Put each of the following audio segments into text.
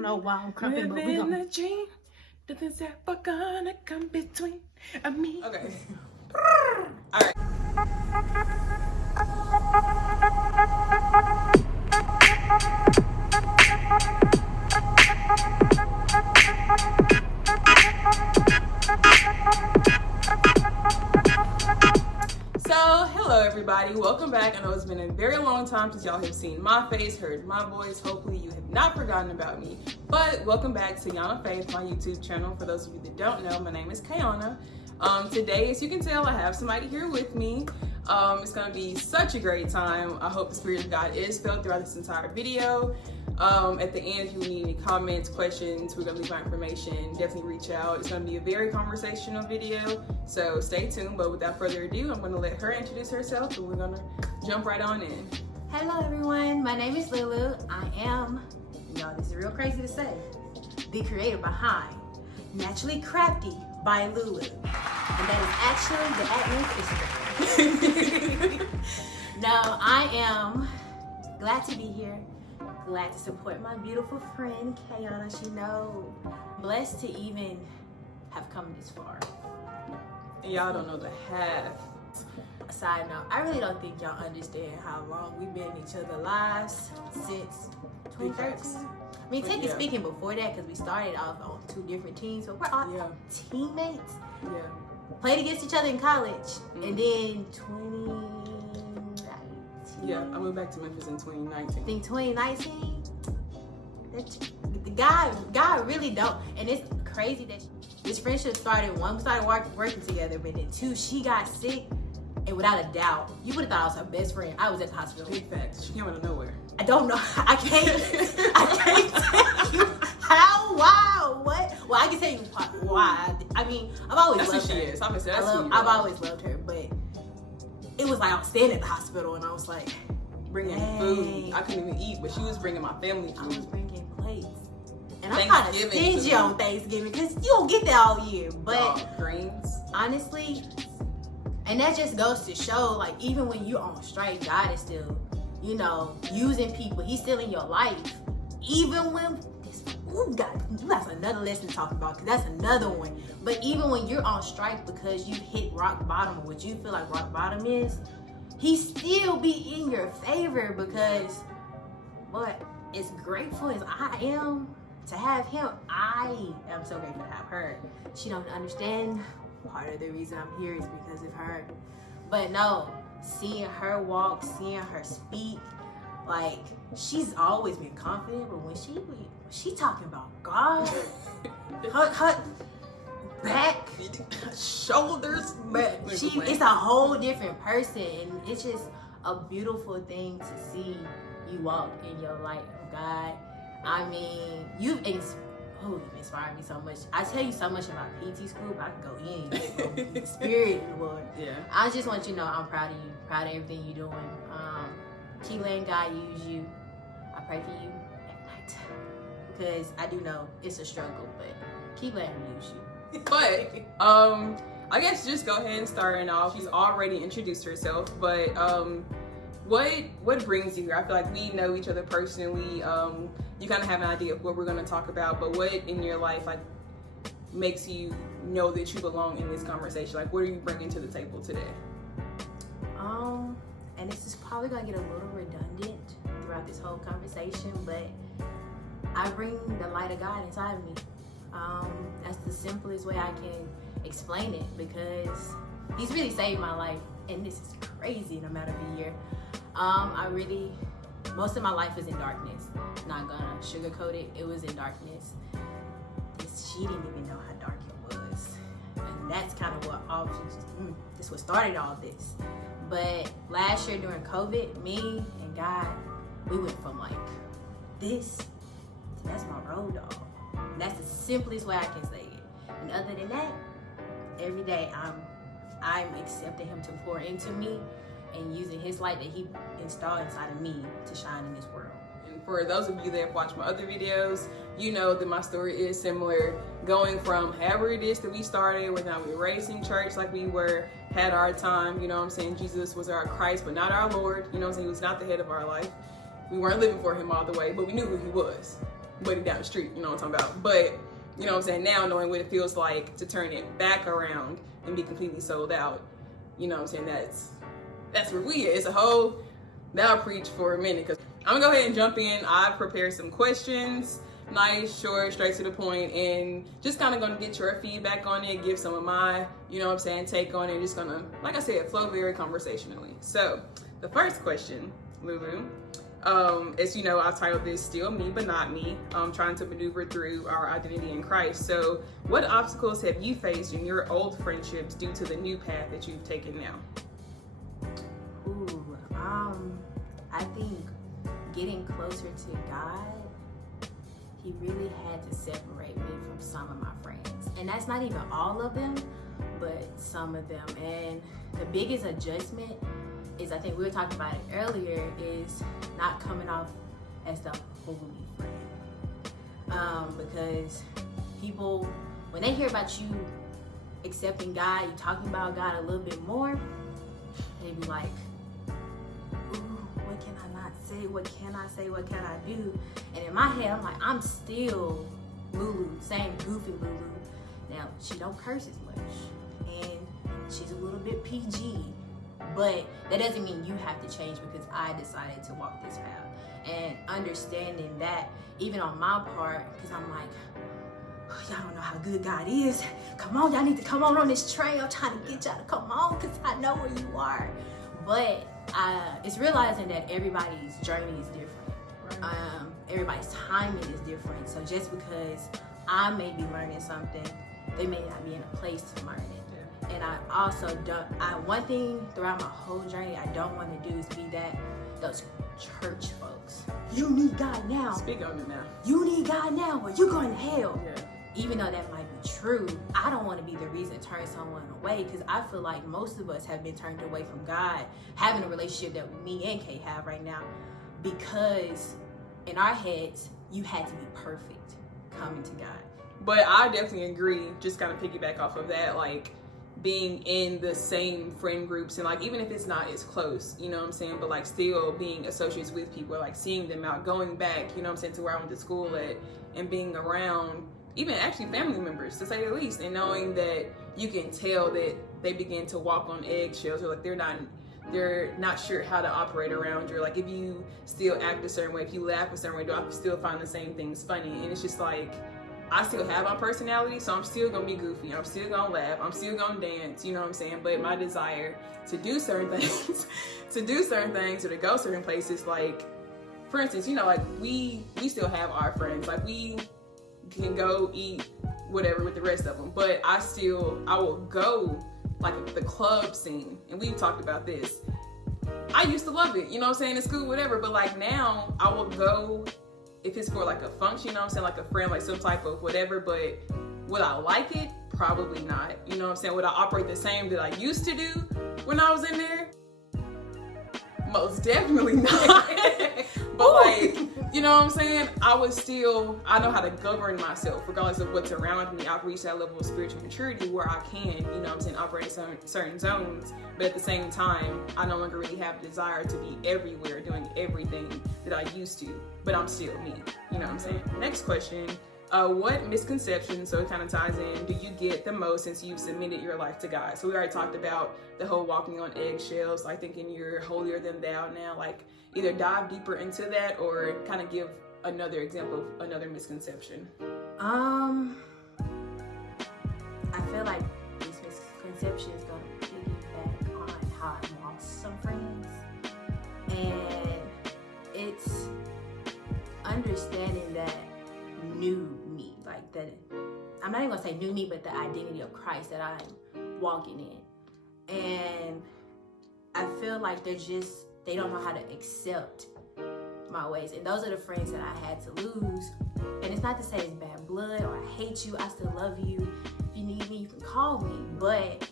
don't know why I'm crumping, but we Living gonna... a dream. Nothing's ever gonna come between me. Okay. All right. So, hello everybody. Welcome back. I know it's been a very long time since y'all have seen my face, heard my voice. Hopefully you have not forgotten about me. But welcome back to Yana Faith, my YouTube channel. For those of you that don't know, my name is Kayana. Today, as you can tell, I have somebody here with me. It's gonna be such a great time. I hope the Spirit of God is felt throughout this entire video. At the end, if you need any comments, questions, we're gonna leave my information. Definitely reach out. It's gonna be a very conversational video, so stay tuned. But without further ado, I'm gonna let her introduce herself and we're gonna jump right on in. Hello everyone, my name is Lulu. I am, y'all, this is real crazy to say, the creator behind Naturally Crafty by Lulu. And that is actually the Instagram. No, I am glad to be here. Glad to support my beautiful friend Kayana. She know, blessed to even have come this far. And y'all don't know the half. Side note, I really don't think y'all understand how long we've been in each other's lives since 2013. I mean, technically speaking, before that, because we started off on two different teams, but we're all teammates. Yeah. Played against each other in college, and then 2019. Yeah, I moved back to Memphis in 2019. I think 2019. The guy really don't, and it's crazy that this friendship started. One, we started working together, but then two, she got sick, and without a doubt, you would have thought I was her best friend. I was at the hospital. Big facts. She came out of nowhere. I don't know. I can't tell you how, why, what. Well, I can tell you why. I mean, I've always That's loved who her. she is. I'm gonna say I've always loved her, but it was like I was staying at the hospital, and I was like, bringing food. I couldn't even eat, but she was bringing my family food. I was bringing plates. And I'm kind of stingy on Thanksgiving because you don't get that all year. But greens, honestly, and that just goes to show, like, even when you're on strike, God is still, you know, using people. He's still in your life. Even when that's another lesson to talk about, because that's another one. But even when you're on strike because you hit rock bottom, or what you feel like rock bottom is, he still be in your favor, because, but as grateful as I am to have him, I am so grateful to have her. She don't understand. Part of the reason I'm here is because of her. But no, seeing her walk, seeing her speak, like, she's always been confident, but when she talking about God, her back, shoulders, but it's a whole different person, and it's just a beautiful thing to see you walk in your light of God. I mean, you've inspired me so much. I tell you so much about PT school, but I can go in. Spirit, Lord. Yeah. I just want you to know I'm proud of you, proud of everything you're doing. Keep letting God use you. I pray for you at night, because I do know it's a struggle, but keep letting him use you. But I guess just go ahead and starting off. She's already introduced herself, but what brings you here? I feel like we know each other personally. You kind of have an idea of what we're going to talk about, but what in your life like makes you know that you belong in this conversation? Like, what are you bringing to the table today? And this is probably going to get a little redundant throughout this whole conversation, but I bring the light of God inside of me. That's the simplest way I can explain it, because he's really saved my life, and this is crazy no matter the year. Most of my life was in darkness. Not gonna sugarcoat it. It was in darkness. She didn't even know how dark it was, and that's kind of what this what started all this. But last year during COVID, me and God, we went from like this to that's my road dog. And that's the simplest way I can say it. And other than that, every day I'm accepting him to pour into me and using his light that he installed inside of me to shine in this world. And for those of you that have watched my other videos, you know that my story is similar. Going from however it is that we started, we're now raised in church like we had our time, you know what I'm saying? Jesus was our Christ, but not our Lord, you know what I'm saying? He was not the head of our life. We weren't living for him all the way, but we knew who he was. buddy down the street, you know what I'm talking about. But, you know what I'm saying, now knowing what it feels like to turn it back around and be completely sold out, you know what I'm saying, that's where we is. It's a whole, that'll preach for a minute, because I'm gonna go ahead and jump in. I've prepared some questions, nice, short, straight to the point, and just kind of gonna get your feedback on it, give some of my, you know what I'm saying, take on it. Just gonna, like I said, flow very conversationally. So the first question, Lulu, as you know, I've titled this Still Me But Not Me, trying to maneuver through our identity in Christ. So what obstacles have you faced in your old friendships due to the new path that you've taken now? Ooh, I think getting closer to God, he really had to separate me from some of my friends. And that's not even all of them, but some of them. And the biggest adjustment is, I think we were talking about it earlier, is not coming off as the holy friend. Because people, when they hear about you accepting God, you talking about God a little bit more, they be like, ooh, what can I not say? What can I say? What can I do? And in my head, I'm like, I'm still Lulu, same goofy Lulu. Now, she don't curse as much, and she's a little bit PG, but that doesn't mean you have to change because I decided to walk this path. And understanding that, even on my part, because I'm like, oh, y'all don't know how good God is. Come on, y'all need to come on this train. I'm trying to get y'all to come on because I know where you are. But it's realizing that everybody's journey is different. Right. Everybody's timing is different. So just because I may be learning something, they may not be in a place to learn it. Yeah. And I also don't, one thing throughout my whole journey I don't want to do is be those church folks. You need God now. Speak on it now. You need God now or you're going to hell. Yeah. Even though that might be true, I don't want to be the reason to turn someone away, because I feel like most of us have been turned away from God, having a relationship that me and Kay have right now, because in our heads, you had to be perfect coming to God. But I definitely agree, just kind of piggyback off of that, like being in the same friend groups and like, even if it's not as close, you know what I'm saying, but like still being associates with people, like seeing them out, going back, you know what I'm saying, to where I went to school at, and being around even actually family members, to say the least, and knowing that you can tell that they begin to walk on eggshells, or like they're not sure how to operate around you. Like if you still act a certain way, if you laugh a certain way, do I still find the same things funny? And it's just like, I still have my personality, so I'm still gonna be goofy, I'm still gonna laugh, I'm still gonna dance, you know what I'm saying? But my desire to do certain things, or to go certain places, like for instance, you know, like we still have our friends, like we can go eat whatever with the rest of them, but I will go like the club scene, and we've talked about this. I used to love it, you know what I'm saying, in school, whatever, but like now I will go if it's for like a function, you know what I'm saying, like a friend, like some type of whatever. But would I like it? Probably not, you know what I'm saying. Would I operate the same that I used to do when I was in there? Most definitely not. But like, you know what I'm saying, I know how to govern myself regardless of what's around me. I've reached that level of spiritual maturity where I can, you know what I'm saying, operate in certain zones, but at the same time, I no longer really have a desire to be everywhere doing everything that I used to, but I'm still me, you know what I'm saying. Next question, what misconceptions, so it kind of ties in, do you get the most since you've submitted your life to God? So we already talked about the whole walking on eggshells, like thinking you're holier than thou now. Like either dive deeper into that or kind of give another example of another misconception. I feel like this misconception is going to piggyback on how I lost some friends, and it's understanding that new me, like that, I'm not even gonna say new me, but the identity of Christ that I'm walking in. And I feel like they don't know how to accept my ways. And those are the friends that I had to lose. And it's not to say it's bad blood or I hate you, I still love you. If you need me, you can call me. But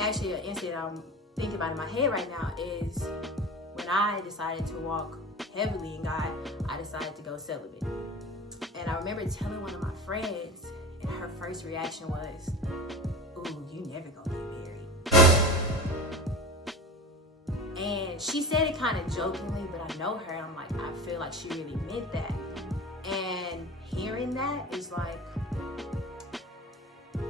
actually, an incident I'm thinking about in my head right now is when I decided to walk heavily in God, I decided to go celibate. And I remember telling one of my friends, and her first reaction was, ooh, you never gonna get married. And she said it kind of jokingly, but I know her, and I'm like, I feel like she really meant that. And hearing that, it's like,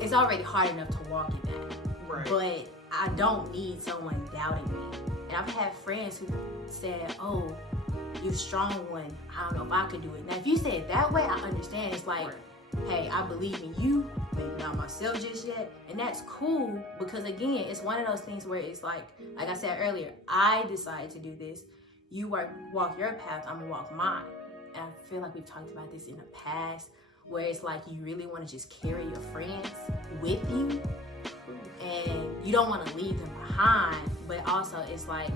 it's already hard enough to walk in that. Right. But I don't need someone doubting me. And I've had friends who said, oh, you're a strong one. I don't know if I could do it. Now, if you say it that way, I understand. It's like, hey, I believe in you, maybe not myself just yet. And that's cool because, again, it's one of those things where it's like I said earlier, I decided to do this. You walk your path, I'm going to walk mine. And I feel like we've talked about this in the past where it's like you really want to just carry your friends with you. And you don't want to leave them behind. But also, it's like,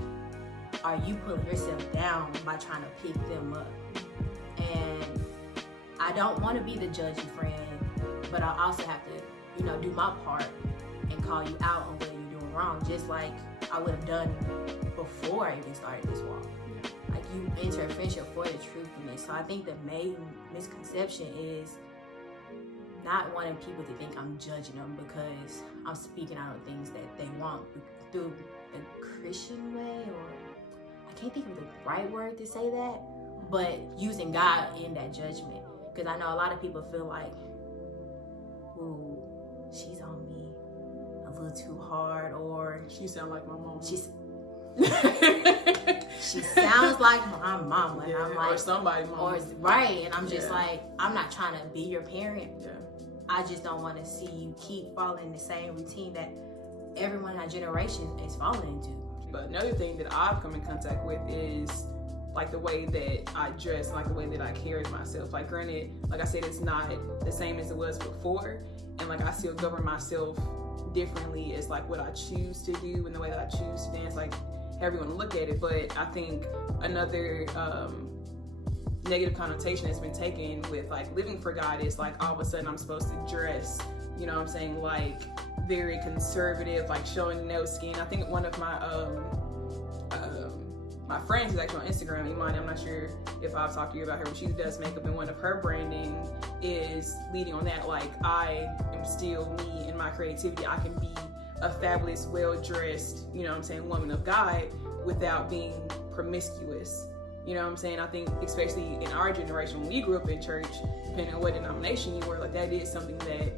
are you pulling yourself down by trying to pick them up? And I don't want to be the judgy friend, but I also have to, do my part and call you out on what you're doing wrong, just like I would have done before I even started this walk. Like, you enter a friendship for the truthiness. So I think the main misconception is not wanting people to think I'm judging them because I'm speaking out on things that they want through a Christian way, or I can't think of the right word to say that, but using God in that judgment. Because I know a lot of people feel like, ooh, she's on me a little too hard, or She sound like my mom. she sounds like my mama, and I'm like, or somebody mom. or right, and I'm just like, I'm not trying to be your parent. Yeah. I just don't want to see you keep following the same routine that everyone in our generation is falling into. But another thing that I've come in contact with is like the way that I dress, like the way that I carry myself. Like, granted, like I said, it's not the same as it was before, and like I still govern myself differently as like what I choose to do and the way that I choose to dance, like however you want to look at it. But I think another negative connotation that's been taken with like living for God is like all of a sudden I'm supposed to dress, you know what I'm saying, like very conservative, like showing no skin. I think one of my friends is actually on Instagram, Imani, I'm not sure if I've talked to you about her, but she does makeup, and one of her branding is leading on that. Like, I am still me in my creativity. I can be a fabulous, well-dressed, you know what I'm saying, woman of God without being promiscuous. You know what I'm saying? I think especially in our generation, when we grew up in church, depending on what denomination you were, like that is something that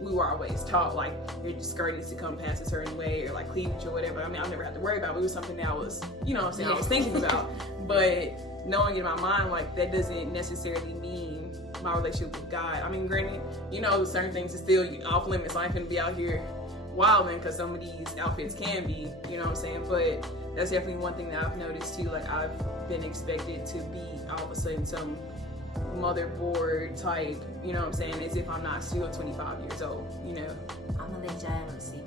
we were always taught, like your skirt needs to come past a certain way, or like cleavage or whatever. I mean, I never had to worry about it. It was something that I was, you know what I'm saying, I was thinking about. But knowing in my mind, like that doesn't necessarily mean my relationship with God. I mean, granted, certain things are still off limits. I ain't gonna be out here wilding because some of these outfits can be, you know what I'm saying? But that's definitely one thing that I've noticed too. Like, I've been expected to be all of a sudden some motherboard type, you know what I'm saying, as if I'm not still 25 years old, I'm gonna let y'all know a secret.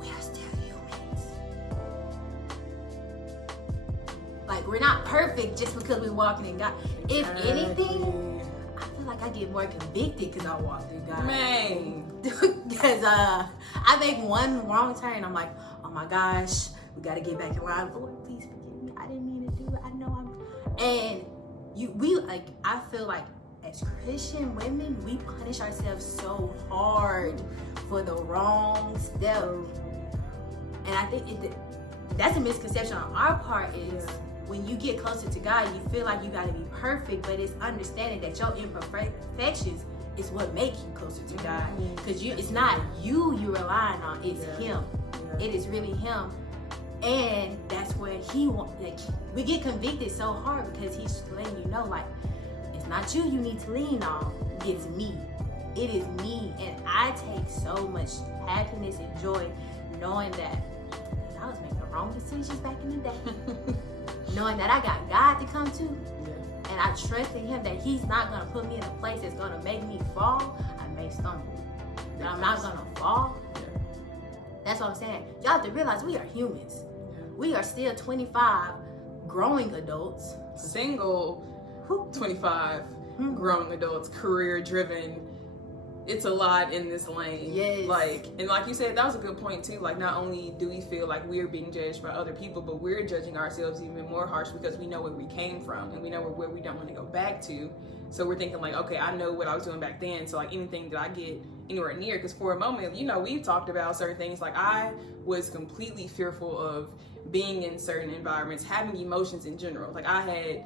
We are still humans. Like, we're not perfect just because we're walking in God. If anything, I feel like I get more convicted because I walk through God. Man. Because I make one wrong turn, I'm like, oh my gosh, we gotta get back in line. Lord, please forgive me. I didn't mean to do it. I know I feel like as Christian women, we punish ourselves so hard for the wrong step. And I think that's a misconception on our part is when you get closer to God, you feel like you gotta be perfect, but it's understanding that your imperfections is what make you closer to God. Because it's not you're relying on, it's Him. It is really Him. And that's where we get convicted so hard because He's letting you know, like, it's not you need to lean on, it's me. It is me. And I take so much happiness and joy knowing that I was making the wrong decisions back in the day. Knowing that I got God to come to. And I trust in Him that He's not going to put me in a place that's going to make me fall. I may stumble, but I'm not going to fall. That's what I'm saying. Y'all have to realize we are humans. We are still 25 growing adults. Single, 25 growing adults, career driven. It's a lot in this lane. Yes. Like you said, that was a good point too. Like, not only do we feel like we're being judged by other people, but we're judging ourselves even more harsh because we know where we came from and we know where we don't want to go back to. So we're thinking like, okay, I know what I was doing back then. So like anything that I get anywhere near, because for a moment, we've talked about certain things. Like, I was completely fearful of being in certain environments, having emotions in general. Like, I had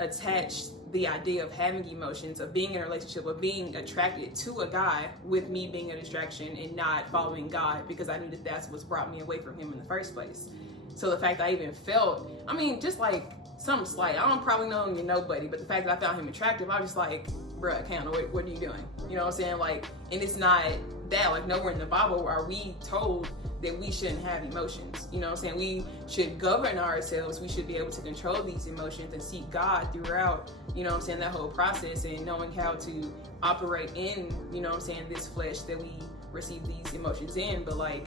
attached the idea of having emotions, of being in a relationship, of being attracted to a guy with me being a distraction and not following God, because I knew that that's what's brought me away from him in the first place. So the fact that I even felt, I mean, just like something slight, I don't probably know him to nobody, but the fact that I found him attractive, I was just like, bruh, Candle, what are you doing? You know what I'm saying? Like, and it's not that, like, nowhere in the Bible are we told that we shouldn't have emotions. You know what I'm saying? We should govern ourselves. We should be able to control these emotions and seek God throughout, you know what I'm saying, that whole process, and knowing how to operate in, you know what I'm saying, this flesh that we receive these emotions in. But like,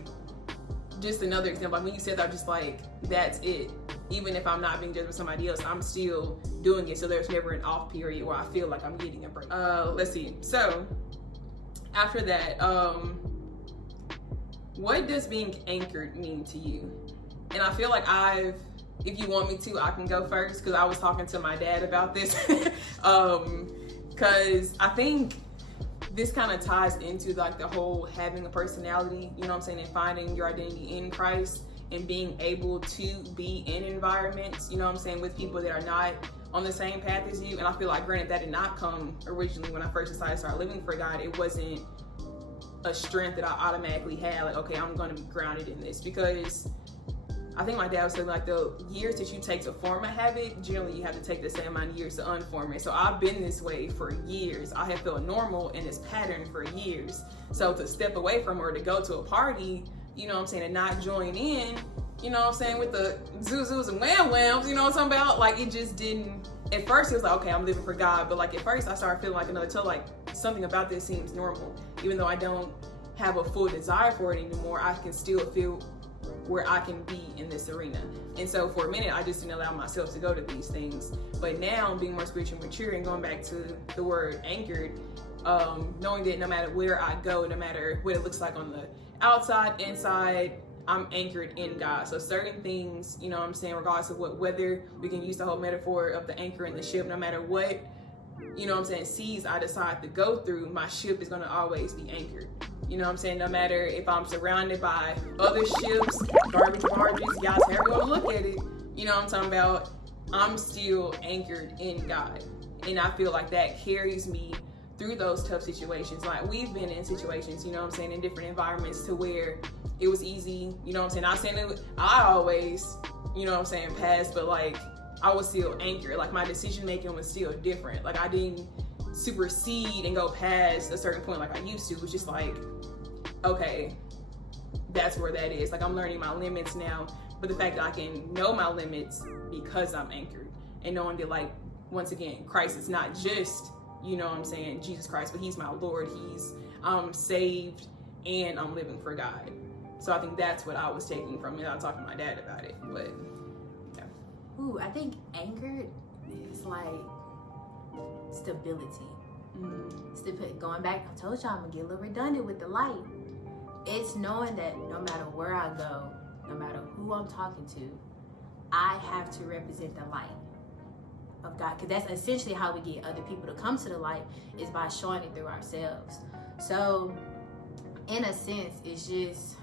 just another example, like when you said that, I'm just like, that's it. Even if I'm not being judged by somebody else, I'm still doing it. So there's never an off period where I feel like I'm getting a break. Let's see. So after that, what does being anchored mean to you? And I feel like if you want me to, I can go first, because I was talking to my dad about this. Because I think this kind of ties into like the whole having a personality, you know what I'm saying, and finding your identity in Christ, and being able to be in environments, you know what I'm saying, with people that are not on the same path as you. And I feel like, granted, that did not come originally when I first decided to start living for God. It wasn't a strength that I automatically had, like, okay, I'm going to be grounded in this, because I think my dad was saying, like, the years that you take to form a habit, generally you have to take the same amount of years to unform it. So I've been this way for years. I have felt normal in this pattern for years. So to step away from, or to go to a party, you know what I'm saying, and not join in, you know what I'm saying, with the zuzus and wham whams, you know what I'm talking about? Like, it just didn't, at first it was like, okay, I'm living for God. But like, at first I started feeling like another toe, like something about this seems normal. Even though I don't have a full desire for it anymore, I can still feel where I can be in this arena. And so for a minute, I just didn't allow myself to go to these things. But now, being more spiritually mature and going back to the word anchored, knowing that no matter where I go, no matter what it looks like on the outside, inside, I'm anchored in God. So certain things, you know what I'm saying, regardless of what weather, we can use the whole metaphor of the anchor in the ship, no matter what, you know what I'm saying, seas I decide to go through, my ship is gonna always be anchored. You know what I'm saying? No matter if I'm surrounded by other ships, garbage barges, guys, however you want to look at it, you know what I'm talking about, I'm still anchored in God. And I feel like that carries me through those tough situations. Like, we've been in situations, you know what I'm saying, in different environments to where it was easy, you know what I'm saying? Not saying it, I always, you know what I'm saying, passed, but like, I was still anchored. Like, my decision making was still different. Like, I didn't supersede and go past a certain point like I used to. It was just like, okay, that's where that is. Like, I'm learning my limits now, but the fact that I can know my limits because I'm anchored, and knowing that, like, once again, Christ is not just, you know what I'm saying, Jesus Christ, but he's my Lord. I'm saved and I'm living for God. So I think that's what I was taking from it. I talked to my dad about it, but yeah. Ooh, I think anchored is like stability. Going back, I told y'all I'm gonna get a little redundant with the light. It's knowing that no matter where I go, no matter who I'm talking to, I have to represent the light of God, because that's essentially how we get other people to come to the light, is by showing it through ourselves. So in a sense, it's just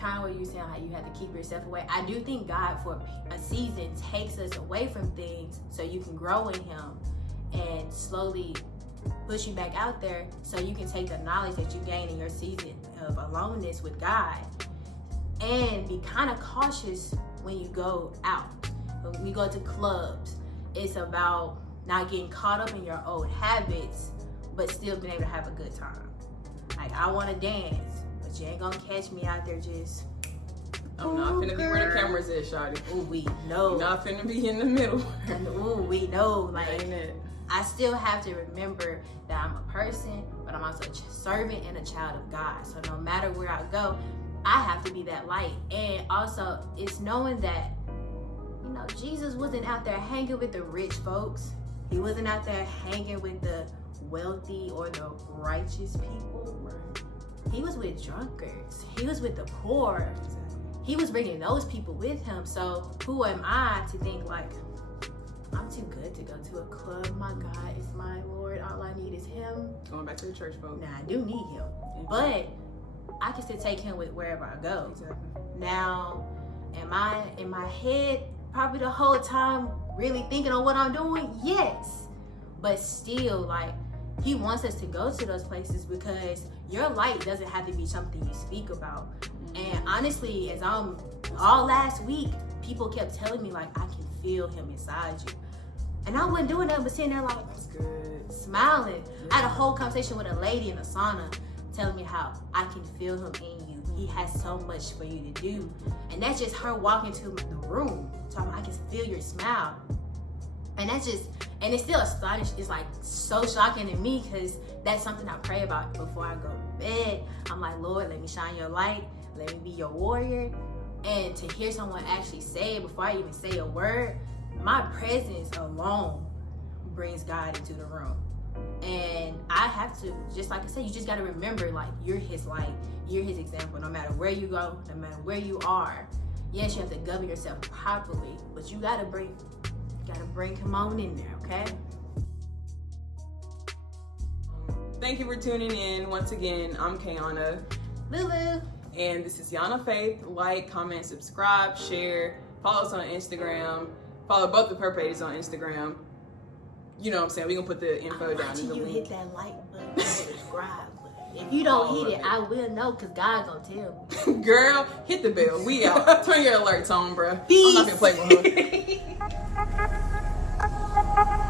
kind of what you're saying, how you have to keep yourself away. I do think God for a season takes us away from things so you can grow in him and slowly push you back out there, so you can take the knowledge that you gain in your season of aloneness with God and be kind of cautious when you go out. When we go to clubs, it's about not getting caught up in your old habits, but still being able to have a good time. Like, I want to dance, but you ain't gonna catch me out there just, I'm not finna be where the cameras is, shawty. Ooh, we know. You're not finna be in the middle. Ooh, we know. Like, ain't it? I still have to remember that I'm a person, but I'm also a servant and a child of God. So no matter where I go, I have to be that light. And also, it's knowing that, you know, Jesus wasn't out there hanging with the rich folks. He wasn't out there hanging with the wealthy or the righteous people. He was with drunkards. He was with the poor. He was bringing those people with him. So who am I to think like, I'm too good to go to a club. My God is my Lord. All I need is him. Going back to the church, folks. Now, I do need him. But I can still take him with wherever I go. Exactly. Now, am I in my head probably the whole time really thinking on what I'm doing? Yes. But still, like, he wants us to go to those places because your light doesn't have to be something you speak about. And honestly, as I'm all last week, people kept telling me, like, I can feel him inside you. And I wasn't doing that, but sitting there like, That's good. smiling. I had a whole conversation with a lady in the sauna telling me how I can feel him in you. He has so much for you to do. And that's just her walking to the room, talking about, I can feel your smile. And that's just, and it's still astonishing. It's like so shocking to me because that's something I pray about before I go to bed. I'm like, Lord, let me shine your light. Let me be your warrior. And to hear someone actually say it before I even say a word, my presence alone brings God into the room. And I have to, just like I said, you just got to remember, like, you're his light. You're his example. No matter where you go, no matter where you are. Yes, you have to govern yourself properly, but you got to bring him on in there, okay? Thank you for tuning in. Once again, I'm Kayana. Lulu. And this is Yana Faith. Like, comment, subscribe, share, follow us on Instagram. Follow both of her pages on Instagram. You know what I'm saying? We're going to put the info down in the you link. hit that like button and subscribe button. If you don't hit it, I will know because God gonna tell me. Girl, hit the bell. We out. Turn your alerts on, bruh. Peace. I'm not going to play with her.